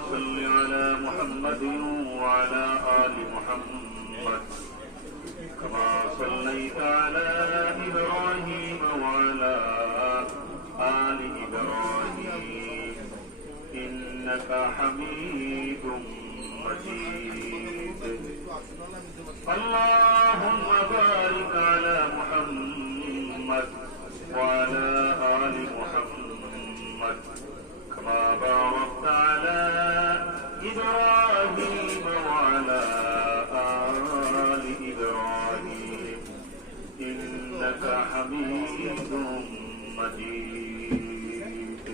صل على محمد وعلى آل محمد كما صليت على إبراهيم وعلى آل إبراهيم إنك حميد مجيد اللهم بارك على محمد وعلى آل محمد كما باركت على إبراهيم وعلى آل إبراهيم إنك حميد مجيد.